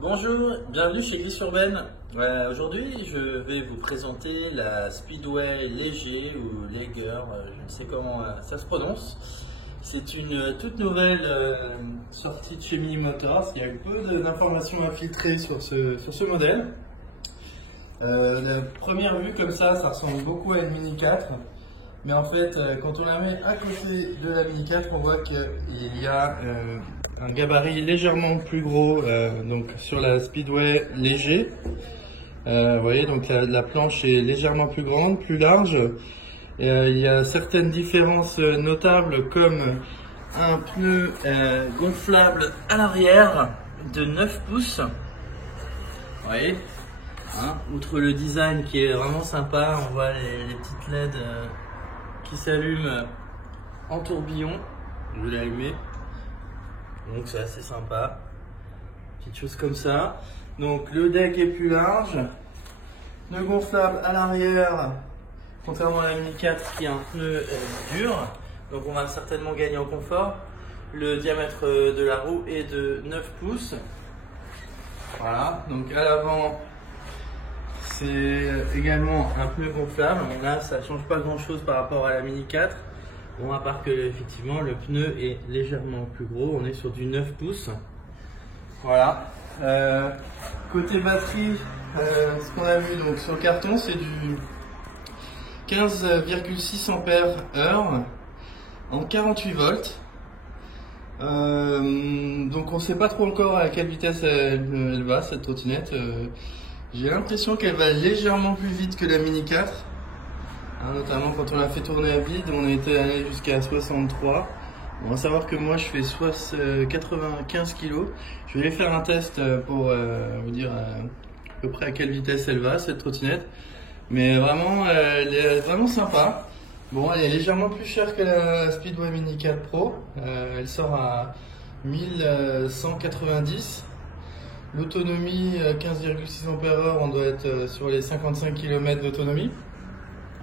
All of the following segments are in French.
Bonjour, bienvenue chez Glisse Urbaine. Aujourd'hui, je vais vous présenter la Speedway Léger ou Lager, je ne sais comment ça se prononce. C'est une toute nouvelle sortie de chez Mini Motors. Il y a eu peu d'informations à filtrer sur ce modèle. La première vue comme ça ressemble beaucoup à une Mini 4. Mais en fait, quand on la met à côté de la Mini 4, on voit qu'il y a un gabarit légèrement plus gros donc sur la Speedway Léger. Vous voyez, donc la planche est légèrement plus grande, plus large. Il y a certaines différences notables comme un pneu gonflable à l'arrière de 9 pouces. Vous voyez, hein, outre le design qui est vraiment sympa, on voit les petites LED qui s'allument en tourbillon. Je vais l'allumer. Donc c'est assez sympa. Petite chose comme ça. Donc le deck est plus large. Pneu gonflable à l'arrière. Contrairement à la Mini 4 qui a un pneu dur. Donc on va certainement gagner en confort. Le diamètre de la roue est de 9 pouces. Voilà. Donc à l'avant, c'est également un pneu gonflable. Là, ça change pas grand chose par rapport à la Mini 4. Bon, à part que effectivement le pneu est légèrement plus gros. On est sur du 9 pouces. Voilà. Côté batterie, ce qu'on a vu donc sur le carton, c'est du 15,6 ampères-heure en 48 volts. Donc on sait pas trop encore à quelle vitesse elle va, cette trottinette. J'ai l'impression qu'elle va légèrement plus vite que la Mini 4, hein, notamment quand on l'a fait tourner à vide, on était allé jusqu'à 63. On va savoir que moi je fais 95 kg. Je vais aller faire un test pour vous dire à peu près à quelle vitesse elle va, cette trottinette. Mais vraiment, elle est vraiment sympa. Bon, elle est légèrement plus chère que la Speedway Mini 4 Pro. Elle sort à 1190. L'autonomie 15,6 ampères-heure, on doit être sur les 55 km d'autonomie.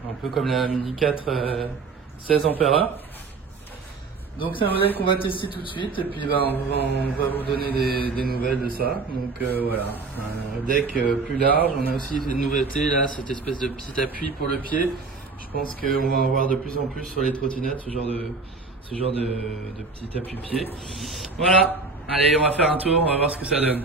Un peu comme la Mini 4 16 ampères-heure. Donc c'est un modèle qu'on va tester tout de suite et puis on va vous donner des nouvelles de ça. Donc voilà, un deck plus large. On a aussi une nouveauté là, cette espèce de petit appui pour le pied. Je pense qu'on va en voir de plus en plus sur les trottinettes, ce genre de petit appui-pied. Voilà, allez, on va faire un tour, on va voir ce que ça donne.